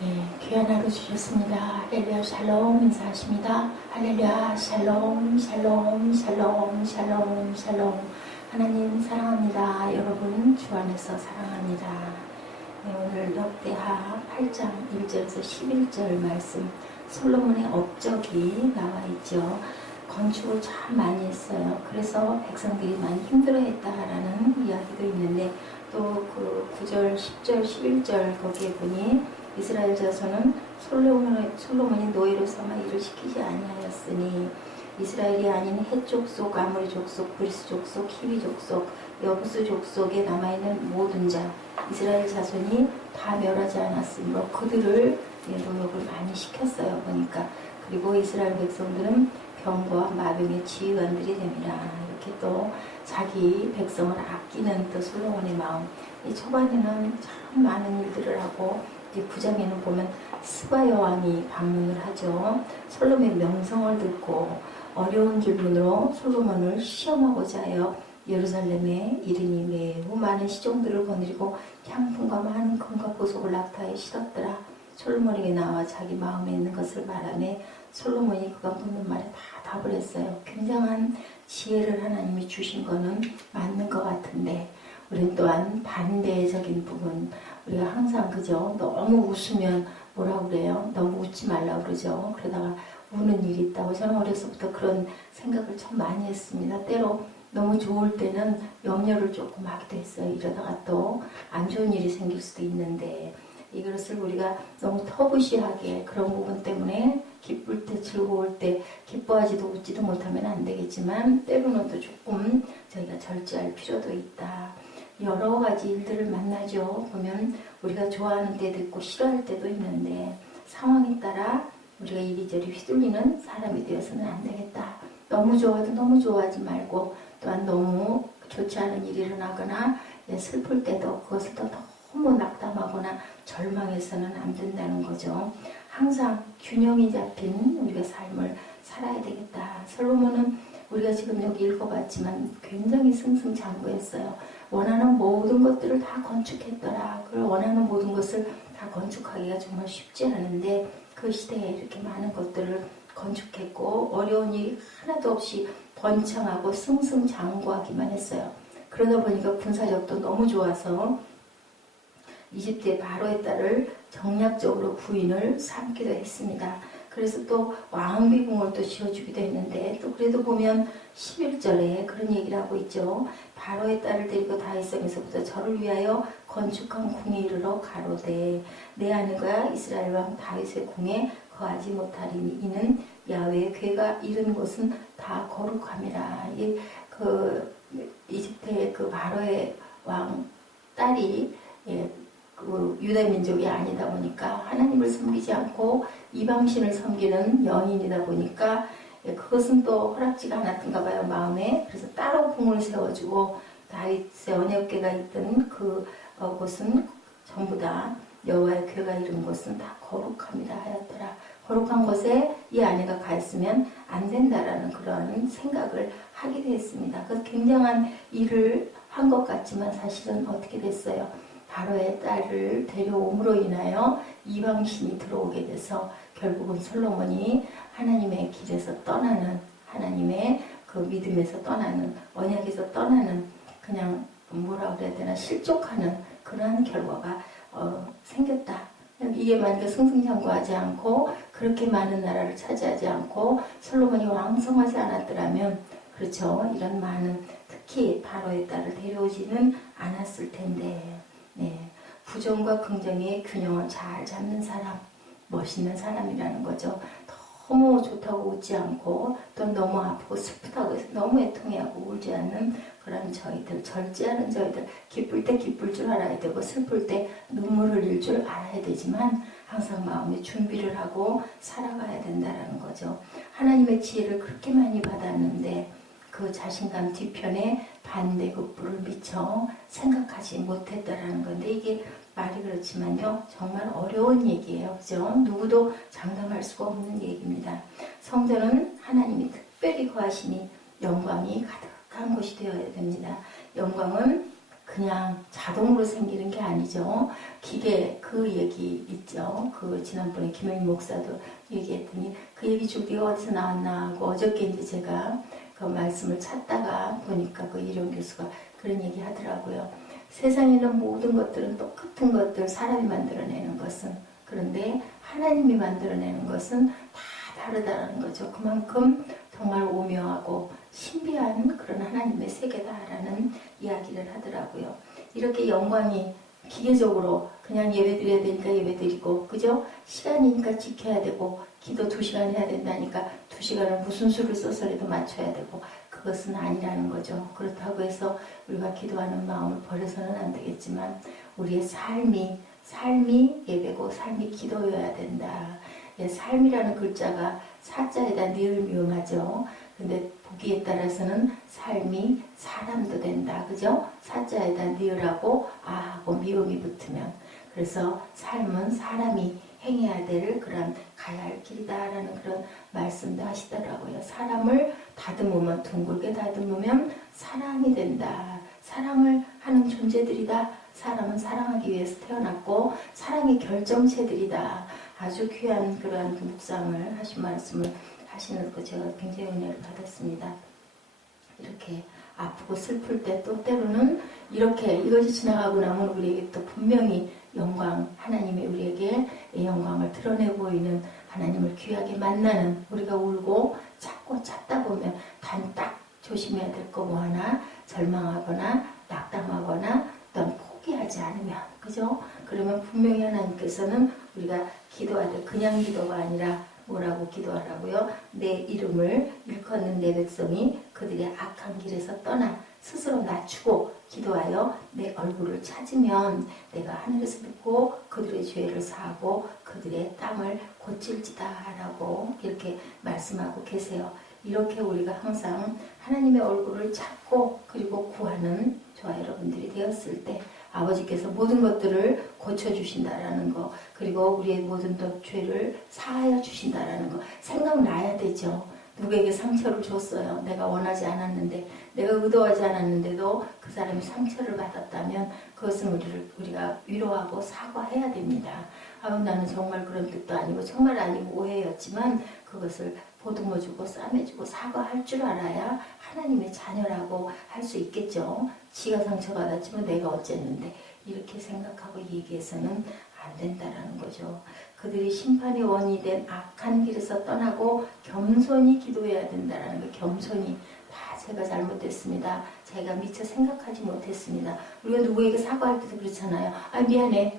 네, 귀한 하루 주셨습니다. 할렐루야 샬롬 인사하십니다. 할렐루야 샬롬 샬롬 샬롬 샬롬 샬롬. 하나님 사랑합니다. 여러분 주 안에서 사랑합니다. 네, 오늘 역대하 8장 1절에서 11절 말씀, 솔로몬의 업적이 나와 있죠. 건축을 참 많이 했어요. 그래서 백성들이 많이 힘들어했다라는 이야기도 있는데, 또 그 9절, 10절, 11절 거기에 보니 이스라엘 자손은 솔로몬이 노예로 삼아 일을 시키지 아니하였으니 이스라엘이 아닌 헷 족속, 아모리 족속, 브리스 족속, 히위 족속, 여부스 족속에 남아있는 모든 자 이스라엘 자손이 다 멸하지 않았으므로 그들을 노역을 많이 시켰어요. 보니까. 그리고 이스라엘 백성들은 병과 마병의 지휘관들이 됩니다. 이렇게 또 자기 백성을 아끼는 또 솔로몬의 마음. 이 초반에는 참 많은 일들을 하고, 이제 9장에는 보면 스바 여왕이 방문을 하죠. 솔로몬의 명성을 듣고 어려운 질문으로 솔로몬을 시험하고자 하여 예루살렘에 이르니 매우 많은 시종들을 거느리고 향품과 많은 금과 보석을 낙타에 실었더라. 솔로몬에게 나와 자기 마음에 있는 것을 말하며 솔로몬이 그가 묻는 말에 다 답을 했어요. 굉장한 지혜를 하나님이 주신 거는 맞는 것 같은데, 우리는 또한 반대적인 부분, 우리가 항상 그죠? 너무 웃으면 뭐라고 그래요? 너무 웃지 말라고 그러죠. 그러다가 우는 일이 있다고. 저는 어려서부터 그런 생각을 참 많이 했습니다. 때로 너무 좋을 때는 염려를 조금 하기도 했어요. 이러다가 또 안 좋은 일이 생길 수도 있는데, 이것을 우리가 너무 터부시하게 그런 부분 때문에 기쁠 때, 즐거울 때 기뻐하지도 웃지도 못하면 안 되겠지만, 때로는 또 조금 저희가 절제할 필요도 있다. 여러 가지 일들을 만나죠. 보면 우리가 좋아하는 때도 있고 싫어할 때도 있는데, 상황에 따라 우리가 이리저리 휘둘리는 사람이 되어서는 안 되겠다. 너무 좋아도 너무 좋아하지 말고, 또한 너무 좋지 않은 일이 일어나거나 슬플 때도 그것을 또 너무 낙담하거나 절망해서는 안 된다는 거죠. 항상 균형이 잡힌 우리가 삶을 살아야 되겠다. 솔로몬은 우리가 지금 여기 읽어봤지만 굉장히 승승장구했어요. 원하는 모든 것들을 다 건축했더라. 그 원하는 모든 것을 다 건축하기가 정말 쉽지 않은데, 그 시대에 이렇게 많은 것들을 건축했고 어려운 일이 하나도 없이 번창하고 승승장구하기만 했어요. 그러다 보니까 군사력도 너무 좋아서 이집트의 바로의 딸을 정략적으로 부인을 삼기도 했습니다. 그래서 또 왕비궁을 또 지어주기도 했는데, 또 그래도 보면 11절에 그런 얘기를 하고 있죠. 바로의 딸을 데리고 다윗성에서부터 저를 위하여 건축한 궁에 이르러 가로되 내 아내가 이스라엘 왕 다윗의 궁에 거하지 못하리니 이는 야훼의 궤가 이른 곳은 다 거룩함이라. 그 이집트의 그 바로의 왕 딸이 그 유다 민족이 아니다 보니까, 하나님을 섬기지 않고 이방신을 섬기는 여인이다 보니까 그것은 또 허락지가 않았던가 봐요, 마음에. 그래서 따로 궁을 세워주고 다윗의 언약궤가 있던 그 곳은 전부 다 여호와의 궤가 이른 곳은 다 거룩합니다 하였더라. 거룩한 곳에 이 아내가 가 있으면 안 된다라는 그런 생각을 하기도 했습니다. 그래서 굉장한 일을 한 것 같지만 사실은 어떻게 됐어요? 바로의 딸을 데려옴으로 인하여 이방신이 들어오게 돼서 결국은 솔로몬이 하나님의 길에서 떠나는, 하나님의 그 믿음에서 떠나는, 언약에서 떠나는, 그냥 뭐라 그래야 되나, 실족하는 그러한 결과가 생겼다. 이게 만약에 승승장구하지 않고 그렇게 많은 나라를 차지하지 않고 솔로몬이 왕성하지 않았더라면, 그렇죠, 이런 많은, 특히 바로의 딸을 데려오지는 않았을 텐데, 부정과 긍정의 균형을 잘 잡는 사람, 멋있는 사람이라는 거죠. 너무 좋다고 웃지 않고, 또 너무 아프고 슬프다고 해서 너무 애통해하고 울지 않는 그런 저희들, 절제하는 저희들, 기쁠 때 기쁠 줄 알아야 되고 슬플 때 눈물을 흘릴 줄 알아야 되지만, 항상 마음의 준비를 하고 살아가야 된다는 거죠. 하나님의 지혜를 그렇게 많이 받았는데 그 자신감 뒤편에 반대급부를 미처 생각하지 못했다라는 건데, 이게 말이 그렇지만요, 정말 어려운 얘기예요. 그죠? 누구도 장담할 수가 없는 얘기입니다. 성전은 하나님이 특별히 거하시니 영광이 가득한 곳이 되어야 됩니다. 영광은 그냥 자동으로 생기는 게 아니죠. 기계 그 얘기 있죠. 그 지난번에 김영희 목사도 얘기했더니 그 얘기 줄기가 어디서 나왔나 하고 어저께 이제 제가 그 말씀을 찾다가 보니까 그 이룡 교수가 그런 얘기 하더라고요. 세상에 있는 모든 것들은 똑같은 것들 사람이 만들어내는 것은 그런데 하나님이 만들어내는 것은 다 다르다는 거죠. 그만큼 정말 오묘하고 신비한 그런 하나님의 세계다라는 이야기를 하더라고요. 이렇게 영광이 기계적으로 그냥 예배 드려야 되니까 예배 드리고 그죠? 시간이니까 지켜야 되고 기도 2시간 해야 된다니까 2시간을 무슨 수를 써서라도 맞춰야 되고 그것은 아니라는 거죠. 그렇다고 해서 우리가 기도하는 마음을 버려서는 안 되겠지만 우리의 삶이 예배고 삶이 기도여야 된다. 예, 삶이라는 글자가 사자에다 늘 미음하죠. 근데 보기에 따라서는 삶이 사람도 된다. 그죠? 사자에다 니을하고 아하고 미음이 붙으면 그래서 삶은 사람이 행해야 될 그런 가야 할 길이다라는 그런 말씀도 하시더라고요. 사람을 다듬으면 둥글게 다듬으면 사랑이 된다. 사랑을 하는 존재들이다. 사람은 사랑하기 위해서 태어났고 사랑의 결정체들이다. 아주 귀한 그러한 묵상을 하신 말씀을 하시는 거 제가 굉장히 은혜를 받았습니다. 이렇게 아프고 슬플 때 또 때로는 이렇게 이것이 지나가고 나면 우리에게 또 분명히 영광, 하나님이 우리에게 영광을 드러내 보이는 하나님을 귀하게 만나는 우리가 울고 찾다 보면 단 딱 조심해야 될 거 뭐 하나 절망하거나 낙담하거나 또는 포기하지 않으면 그죠? 그러면 분명히 하나님께서는 우리가 기도할 때 그냥 기도가 아니라 뭐라고 기도하라고요? 내 이름을 일컫는 내 백성이 그들의 악한 길에서 떠나 스스로 낮추고 기도하여 내 얼굴을 찾으면 내가 하늘에서 듣고 그들의 죄를 사하고 그들의 땅을 고칠지다 라고 이렇게 말씀하고 계세요. 이렇게 우리가 항상 하나님의 얼굴을 찾고 그리고 구하는 저와 여러분들이 되었을 때 아버지께서 모든 것들을 고쳐주신다라는 거 그리고 우리의 모든 또 죄를 사하여 주신다라는 거 생각나야 되죠. 누구에게 상처를 줬어요. 내가 원하지 않았는데 내가 의도하지 않았는데도 그 사람이 상처를 받았다면 그것은 우리가 위로하고 사과해야 됩니다. 나는 정말 그런 뜻도 아니고 정말 아니고 오해였지만 그것을 보듬어주고 싸매주고 사과할 줄 알아야 하나님의 자녀라고 할 수 있겠죠. 지가 상처받았지만 내가 어쨌는데 이렇게 생각하고 얘기해서는 안 된다라는 거죠. 그들이 심판의 원인이 된 악한 길에서 떠나고 겸손히 기도해야 된다라는 거. 겸손히 다 제가 잘못했습니다. 제가 미처 생각하지 못했습니다. 우리가 누구에게 사과할 때도 그렇잖아요. 미안해.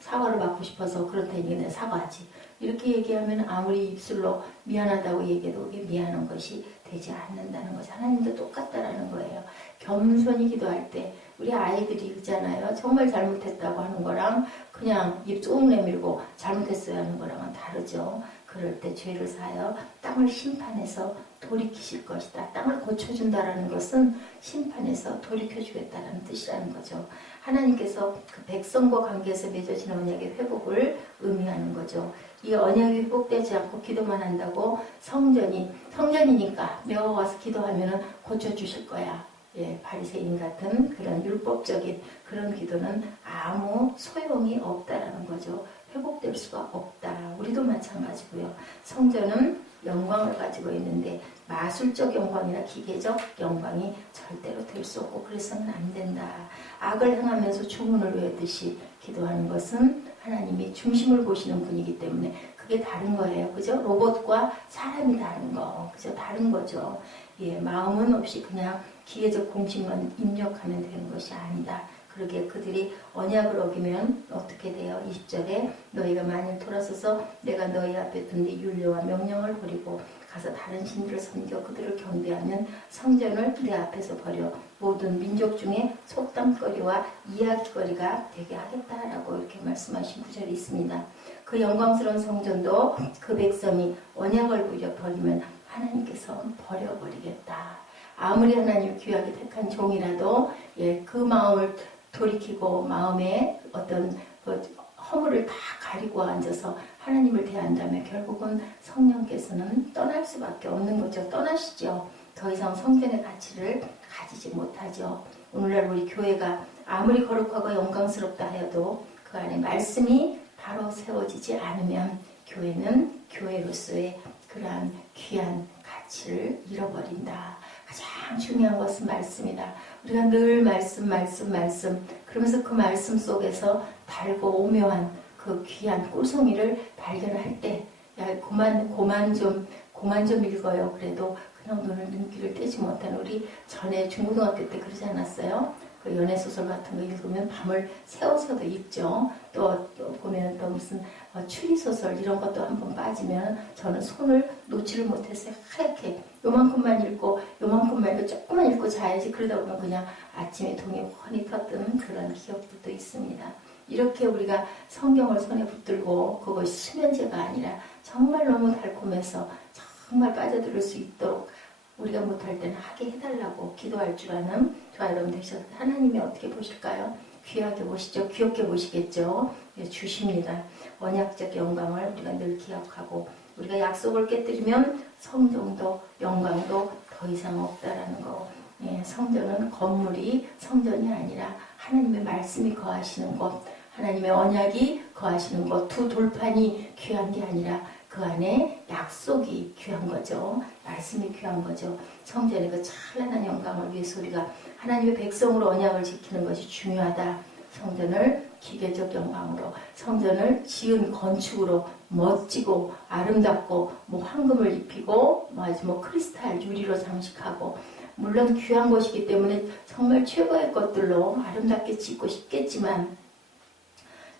사과를 받고 싶어서 그렇다니 내가 사과하지. 이렇게 얘기하면 아무리 입술로 미안하다고 얘기해도 그게 미안한 것이 되지 않는다는 것이 하나님도 똑같다라는 거예요. 겸손히 기도할 때 우리 아이들이 있잖아요. 정말 잘못했다고 하는 거랑 그냥 입 쭉 내밀고 잘못했어야 하는 거랑은 다르죠. 그럴 때 죄를 사하여 땅을 심판해서 돌이키실 것이다. 땅을 고쳐준다라는 것은 심판해서 돌이켜주겠다라는 뜻이라는 거죠. 하나님께서 그 백성과 관계에서 맺어진 언약의 회복을 의미하는 거죠. 이 언약이 회복되지 않고 기도만 한다고 성전이니까 내가 와서 기도하면 고쳐주실 거야. 예, 바리새인 같은 그런 율법적인 그런 기도는 아무 소용이 없다라는 거죠. 회복될 수가 없다. 우리도 마찬가지고요. 성전은 영광을 가지고 있는데 마술적 영광이나 기계적 영광이 절대로 될 수 없고 그래서는 안 된다. 악을 행하면서 주문을 외우듯이 기도하는 것은 하나님이 중심을 보시는 분이기 때문에 그게 다른 거예요. 그죠? 로봇과 사람이 다른 거. 그죠? 다른 거죠. 예, 마음은 없이 그냥 기계적 공식만 입력하면 되는 것이 아니다. 그러게 그들이 언약을 어기면 어떻게 돼요? 20절에 너희가 만일 돌아서서 내가 너희 앞에 둔 네 율례와 명령을 버리고 가서 다른 신들을 섬겨 그들을 경배하면 성전을 내 앞에서 버려 모든 민족 중에 속담거리와 이야기거리가 되게 하겠다라고 이렇게 말씀하신 구절이 있습니다. 그 영광스러운 성전도 그 백성이 언약을 버리면 하나님께서 버려버리겠다. 아무리 하나님 귀하게 택한 종이라도 그 마음을 돌이키고 마음에 어떤 허물을 다 가리고 앉아서 하나님을 대한다면 결국은 성령께서는 떠날 수밖에 없는 거죠. 떠나시죠. 더 이상 성전의 가치를 가지지 못하죠. 오늘날 우리 교회가 아무리 거룩하고 영광스럽다 하여도 그 안에 말씀이 바로 세워지지 않으면 교회는 교회로서의 그러한 귀한 가치를 잃어버린다. 가장 중요한 것은 말씀이다. 우리가 늘 말씀 그러면서 그 말씀 속에서 달고 오묘한 그 귀한 꿀송이를 발견할 때 야, 고만 좀 읽어요. 그래도 그냥 눈길을 떼지 못하는 우리 전에 중고등학교 때 그러지 않았어요? 그 연애소설 같은 거 읽으면 밤을 새워서도 읽죠. 또 보면 또 무슨 추리소설 이런 것도 한번 빠지면 저는 손을 놓지를 못했어요. 하얗게 요만큼만 읽고 조금만 읽고 자야지. 그러다 보면 그냥 아침에 동이 훤히 떴던 그런 기억들도 있습니다. 이렇게 우리가 성경을 손에 붙들고 그것이 수면제가 아니라 정말 너무 달콤해서 정말 빠져들을 수 있도록 우리가 못할 때는 하게 해달라고 기도할 줄 아는 저와 여러분 되셔서 하나님이 어떻게 보실까요? 귀하게 보시죠. 귀엽게 보시겠죠. 주십니다. 언약적 영광을 우리가 늘 기억하고 우리가 약속을 깨뜨리면 성정도 영광도 더 이상 없다라는 거. 성전은 건물이 성전이 아니라 하나님의 말씀이 거하시는 곳, 하나님의 언약이 거하시는 곳, 두 돌판이 귀한 게 아니라 그 안에 약속이 귀한 거죠. 말씀이 귀한 거죠. 성전의 그 찬란한 영광을 위해서 우리가 하나님의 백성으로 언약을 지키는 것이 중요하다. 성전을 기계적 영광으로, 성전을 지은 건축으로 멋지고 아름답고 황금을 입히고 크리스탈 유리로 장식하고 물론 귀한 것이기 때문에 정말 최고의 것들로 아름답게 짓고 싶겠지만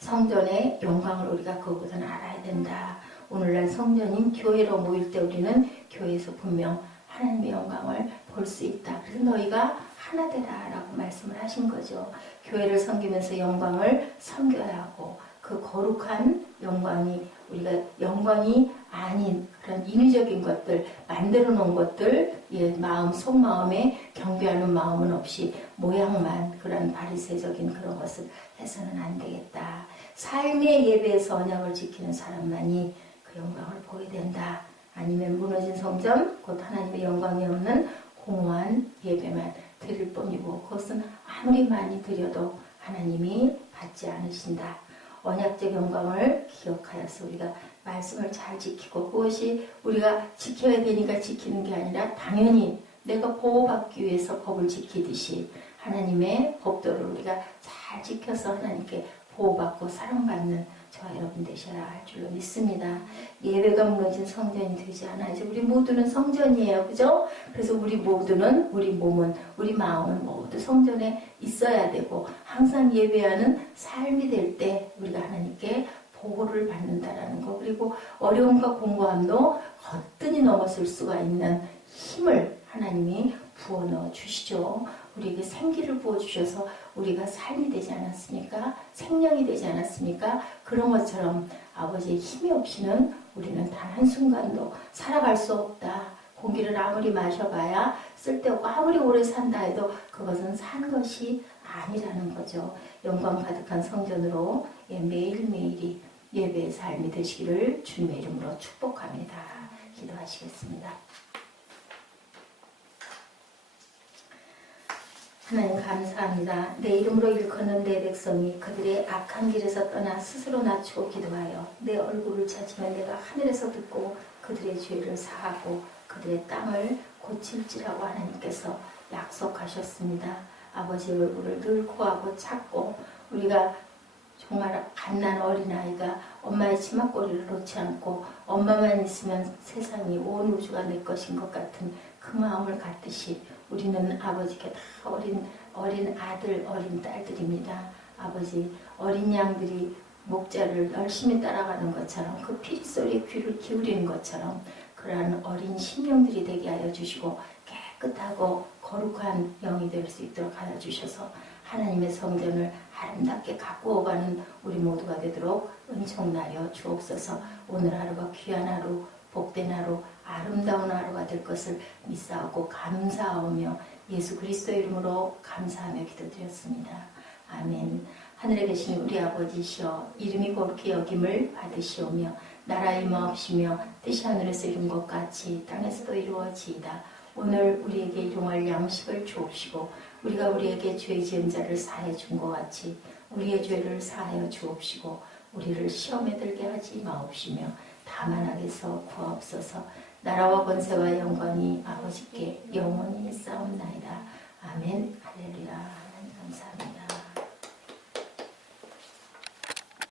성전의 영광을 우리가 그것보다는 알아야 된다. 오늘날 성전인 교회로 모일 때 우리는 교회에서 분명 하나님의 영광을 볼 수 있다. 그래서 너희가 하나 되라 라고 말씀을 하신 거죠. 교회를 섬기면서 영광을 섬겨야 하고 그 거룩한 영광이 우리가 영광이 아닌 그런 인위적인 것들 만들어 놓은 것들 마음 속마음에 경배하는 마음은 없이 모양만 그런 바리새적인 그런 것을 해서는 안 되겠다. 삶의 예배에서 언약을 지키는 사람만이 그 영광을 보게 된다. 아니면 무너진 성전 곧 하나님의 영광이 없는 공허한 예배만 드릴 뿐이고 그것은 아무리 많이 드려도 하나님이 받지 않으신다. 언약적 영광을 기억하여서 우리가 말씀을 잘 지키고 그것이 우리가 지켜야 되니까 지키는 게 아니라 당연히 내가 보호받기 위해서 법을 지키듯이 하나님의 법도를 우리가 잘 지켜서 하나님께 보호받고 사랑받는 저와 여러분 되셔야 할 줄로 믿습니다. 예배가 무너진 성전이 되지 않아야죠. 우리 모두는 성전이에요. 그죠? 그래서 우리 모두는 우리 몸은 우리 마음은 모두 성전에 있어야 되고 항상 예배하는 삶이 될 때 우리가 하나님께 보호를 받는다라는 거 그리고 어려움과 공고함도 거뜬히 넘어설 수가 있는 힘을 하나님이 부어 넣어 주시죠. 우리에게 생기를 부어 주셔서 우리가 삶이 되지 않았습니까? 생명이 되지 않았습니까? 그런 것처럼 아버지의 힘이 없이는 우리는 단 한순간도 살아갈 수 없다. 공기를 아무리 마셔봐야 쓸데없고 아무리 오래 산다 해도 그것은 산 것이 아니라는 거죠. 영광 가득한 성전으로 매일매일이 예배의 삶이 되시기를 주님의 이름으로 축복합니다. 기도하시겠습니다. 하나님 감사합니다. 내 이름으로 일컫는 내 백성이 그들의 악한 길에서 떠나 스스로 낮추고 기도하여 내 얼굴을 찾으면 내가 하늘에서 듣고 그들의 죄를 사하고 그들의 땅을 고칠지라고 하나님께서 약속하셨습니다. 아버지의 얼굴을 늘 구하고 찾고 우리가 정말 갓난 어린아이가 엄마의 치맛꼬리를 놓지 않고 엄마만 있으면 세상이 온 우주가 내 것인 것 같은 그 마음을 갖듯이 우리는 아버지께 다 어린 아들, 어린 딸들입니다. 아버지, 어린 양들이 목자를 열심히 따라가는 것처럼 그 피리소리에 귀를 기울이는 것처럼 그러한 어린 심령들이 되게 하여 주시고 깨끗하고 거룩한 영이 될 수 있도록 하여 주셔서 하나님의 성전을 아름답게 가꾸어 가는 우리 모두가 되도록 은총나여 주옵소서. 오늘 하루가 귀한 하루, 복된 하루, 아름다운 하루가 될 것을 믿사오고 감사하오며 예수 그리스도의 이름으로 감사하며 기도드렸습니다. 아멘. 하늘에 계신 우리 아버지시여 이름이 거룩히 여김을 받으시오며 나라 임하옵시며 뜻이 하늘에서 이룬 것 같이 땅에서도 이루어지이다. 오늘 우리에게 일용할 양식을 주옵시고 우리가 우리에게 죄 지은 자를 사해 준 것 같이 우리의 죄를 사하여 주옵시고 우리를 시험에 들게 하지 마옵시며 다만 악에서 구하옵소서. 나라와 권세와 영광이 아버지께 영원히 싸움나이다. 아멘. 할렐루야. 하나님 감사합니다.